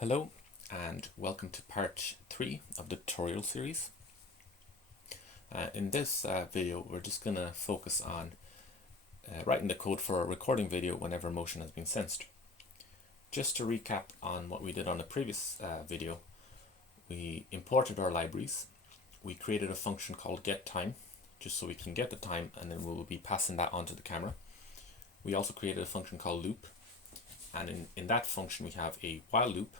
Hello and welcome to part 3 of the tutorial series. In this video we're just going to focus on writing the code for a recording video whenever motion has been sensed. Just to recap on what we did on the previous video, we imported our libraries, we created a function called getTime just so we can get the time, and then we will be passing that onto the camera. We also created a function called loop, and in that function we have a while loop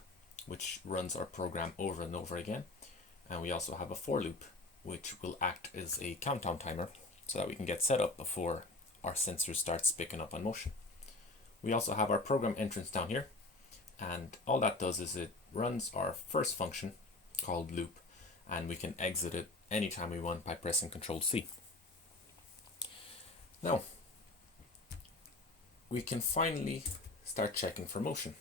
which runs our program over and over again, and we also have a for loop which will act as a countdown timer so that we can get set up before our sensor starts picking up on motion. We also have our program entrance down here, and all that does is it runs our first function called loop, and we can exit it anytime we want by pressing Ctrl+C. Now we can finally start checking for motion.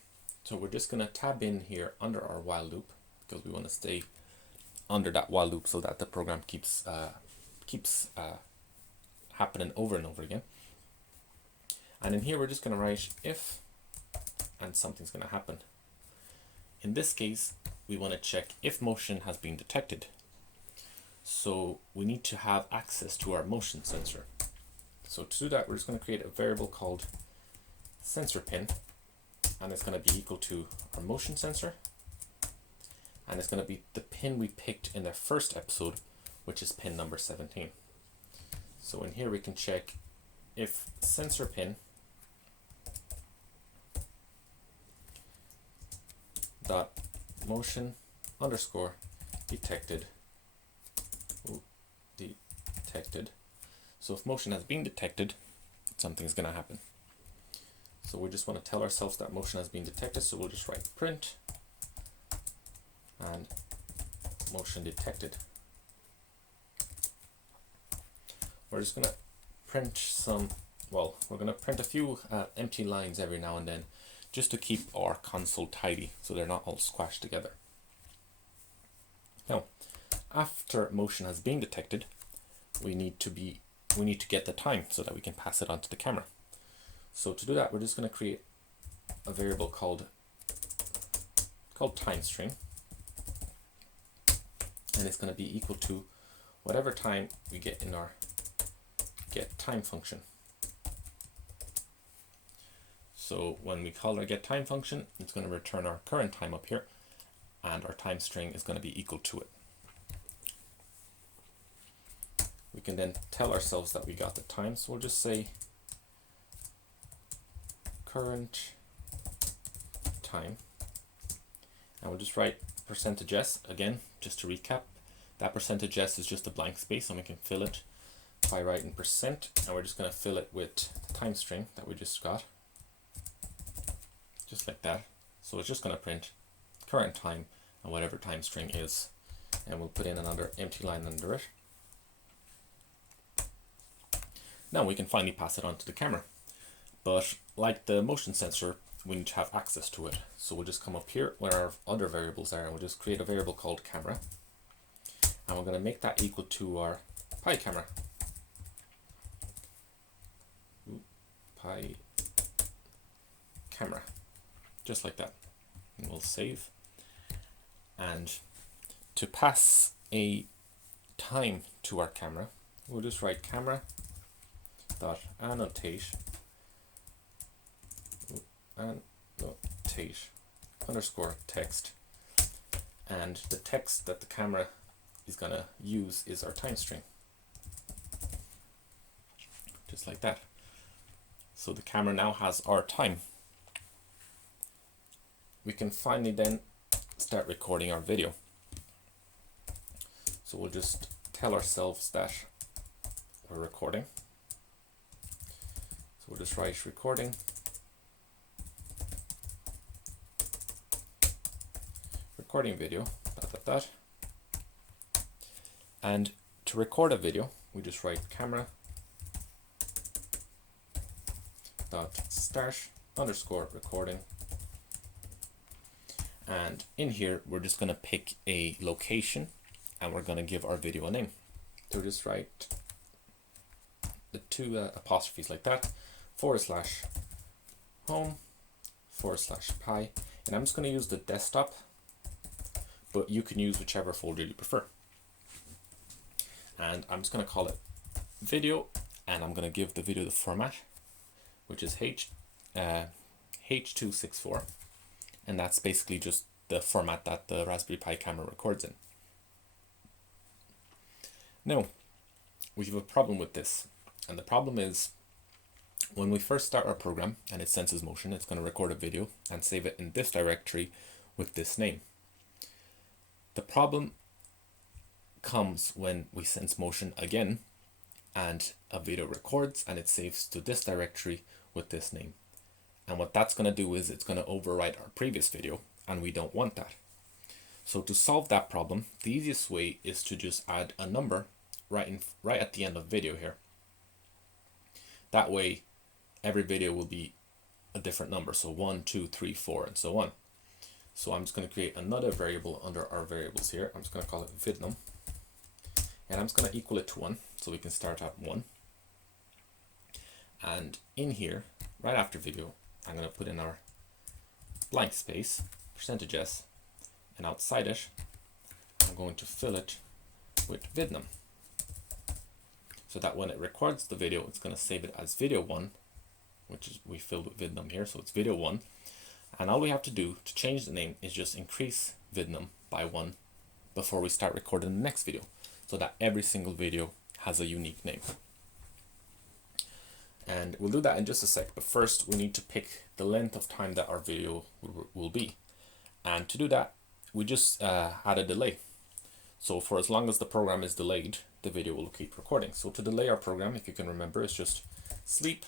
So we're just going to tab in here under our while loop because we want to stay under that while loop so that the program keeps happening over and over again. And in here we're just going to write if, and something's going to happen. In this case we want to check if motion has been detected. So we need to have access to our motion sensor. So to do that we're just going to create a variable called sensor pin, and it's going to be equal to our motion sensor, and it's going to be the pin we picked in the first episode, which is pin number 17. So in here we can check if sensor pin dot motion underscore detected. So if motion has been detected, something's going to happen. So we just want to tell ourselves that motion has been detected, so we'll just write print and motion detected. We're just going to print we're going to print a few empty lines every now and then just to keep our console tidy so they're not all squashed together. Now, after motion has been detected, we need to get the time so that we can pass it on to the camera. So to do that, we're just going to create a variable called time string, and it's going to be equal to whatever time we get in our getTime function. So when we call our getTime function, it's going to return our current time up here, and our time string is going to be equal to it. We can then tell ourselves that we got the time, so we'll just say current time, and we'll just write %s again, just to recap. That %s is just a blank space, and we can fill it by writing %, and we're just going to fill it with the time string that we just got, just like that. So it's just going to print current time and whatever time string is, and we'll put in another empty line under it. Now we can finally pass it on to the camera. But like the motion sensor, we need to have access to it. So we'll just come up here where our other variables are, and we'll just create a variable called camera. And we're going to make that equal to our Pi camera. Pi camera. Just like that. And we'll save. And to pass a time to our camera, we'll just write camera dot annotate underscore text, and the text that the camera is going to use is our time string, just like that. So the camera now has our time. We can finally then start recording our video. So we'll just tell ourselves that we're recording. So we'll just write recording video, and to record a video we just write camera dot start underscore recording, and in here we're just going to pick a location and we're going to give our video a name. So just write the two apostrophes like that, /home /pi, And I'm just going to use the desktop, but you can use whichever folder you prefer. And I'm just going to call it video, and I'm going to give the video the format, which is H.264, and that's basically just the format that the Raspberry Pi camera records in. Now, we have a problem with this, and the problem is when we first start our program and it senses motion, it's going to record a video and save it in this directory with this name. The problem comes when we sense motion again and a video records and it saves to this directory with this name. And what that's going to do is it's going to overwrite our previous video, and we don't want that. So to solve that problem, the easiest way is to just add a number right at the end of the video here. That way every video will be a different number, so 1, 2, 3, 4, and so on. So I'm just going to create another variable under our variables here. I'm just going to call it vidnum, and I'm just going to equal it to 1, so we can start at 1. And in here, right after video, I'm going to put in our blank space, %s, and outside it, I'm going to fill it with vidnum, so that when it records the video, it's going to save it as video 1, which is we filled with vidnum here, so it's video 1. And all we have to do to change the name is just increase vidnum by 1 before we start recording the next video, so that every single video has a unique name. And we'll do that in just a sec, but first we need to pick the length of time that our video will be. And to do that, we just add a delay. So for as long as the program is delayed, the video will keep recording. So to delay our program, if you can remember, it's just sleep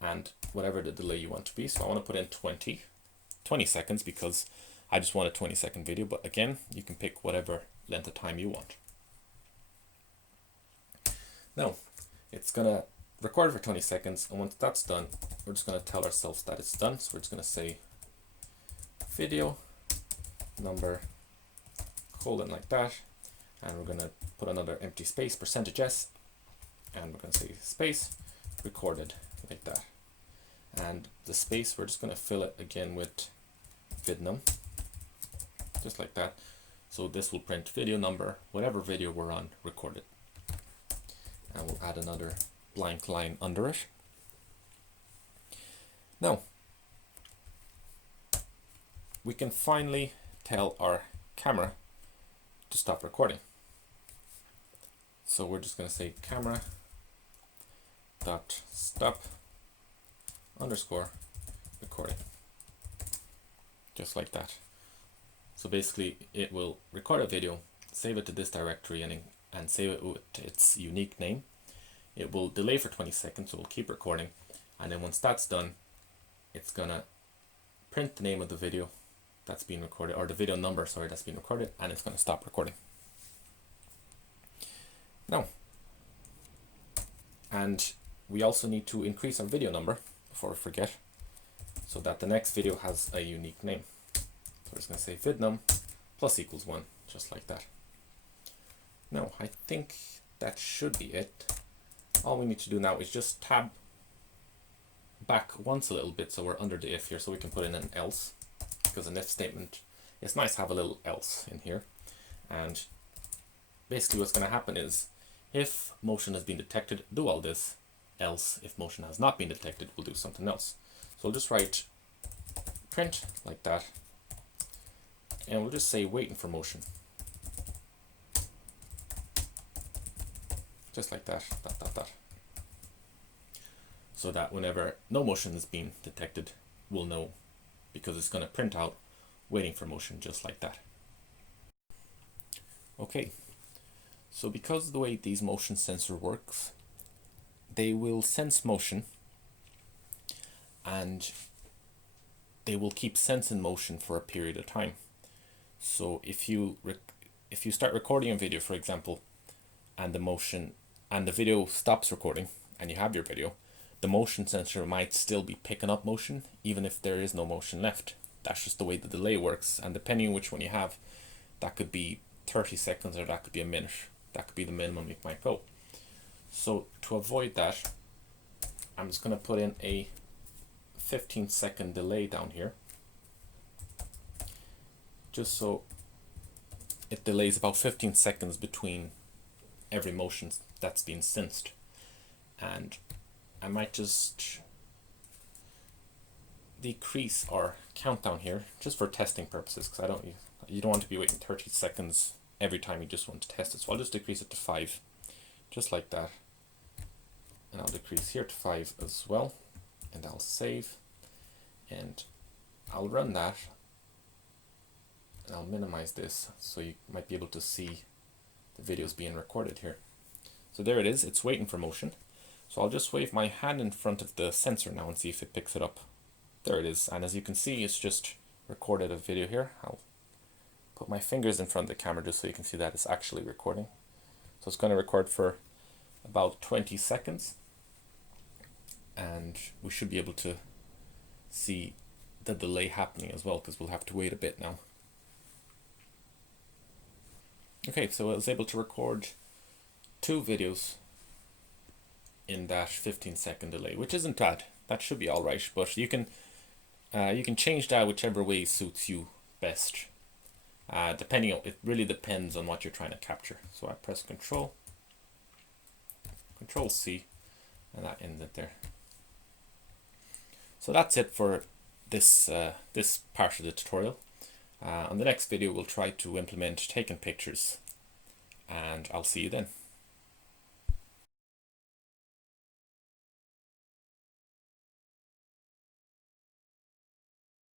and whatever the delay you want to be. So I want to put in 20 seconds because I just want a 20-second video, but again, you can pick whatever length of time you want. Now, it's gonna record for 20 seconds, and once that's done, we're just gonna tell ourselves that it's done. So we're just gonna say video number colon like that, and we're gonna put another empty space, %s, and we're gonna say space recorded like that. And the space, we're just gonna fill it again with vidnum, just like that. So this will print video number, whatever video we're on, recorded. And we'll add another blank line under it. Now, we can finally tell our camera to stop recording. So we're just going to say camera dot stop underscore recording, just like that. So basically it will record a video, save it to this directory, and save it with its unique name. It will delay for 20 seconds, so we'll keep recording, and then once that's done, it's gonna print the name of the video that's being recorded, or the video number, sorry, that's being recorded, and it's gonna stop recording. Now, and we also need to increase our video number before we forget, so that the next video has a unique name. So we're just gonna say vidnum plus equals 1, just like that. Now, I think that should be it. All we need to do now is just tab back once a little bit, so we're under the if here, so we can put in an else, because an if statement, it's nice to have a little else in here. And basically what's going to happen is, if motion has been detected, do all this, else if motion has not been detected, we'll do something else. So we'll just write print like that, and we'll just say waiting for motion, just like that, so that whenever no motion is being detected, we'll know, because it's going to print out waiting for motion, just like that. Okay, so because of the way these motion sensor works, they will sense motion and they will keep sensing motion for a period of time. So if you start recording a video, for example, and the video stops recording and you have your video, the motion sensor might still be picking up motion even if there is no motion left. That's just the way the delay works, and depending on which one you have, that could be 30 seconds or that could be a minute. That could be the minimum it might go. So to avoid that, I'm just going to put in a 15-second delay down here. just so it delays about 15 seconds between every motion that's been sensed. And I might just decrease our countdown here just for testing purposes, because you don't want to be waiting 30 seconds every time you just want to test it. So I'll just decrease it to 5, just like that. And I'll decrease here to 5 as well, and I'll save, and I'll run that, and I'll minimize this so you might be able to see the videos being recorded here. So there it is, it's waiting for motion. So I'll just wave my hand in front of the sensor now and see if it picks it up. There it is, and as you can see, it's just recorded a video here. I'll put my fingers in front of the camera just so you can see that it's actually recording. So it's going to record for about 20 seconds, and we should be able to see the delay happening as well, because we'll have to wait a bit now. Okay, so I was able to record 2 videos in that 15-second delay, which isn't bad. That should be all right, but you can change that whichever way suits you best. Depending on, it really depends on what you're trying to capture. So I press Control C, and that ended there. So that's it for this this part of the tutorial. On the next video, we'll try to implement taking pictures, and I'll see you then.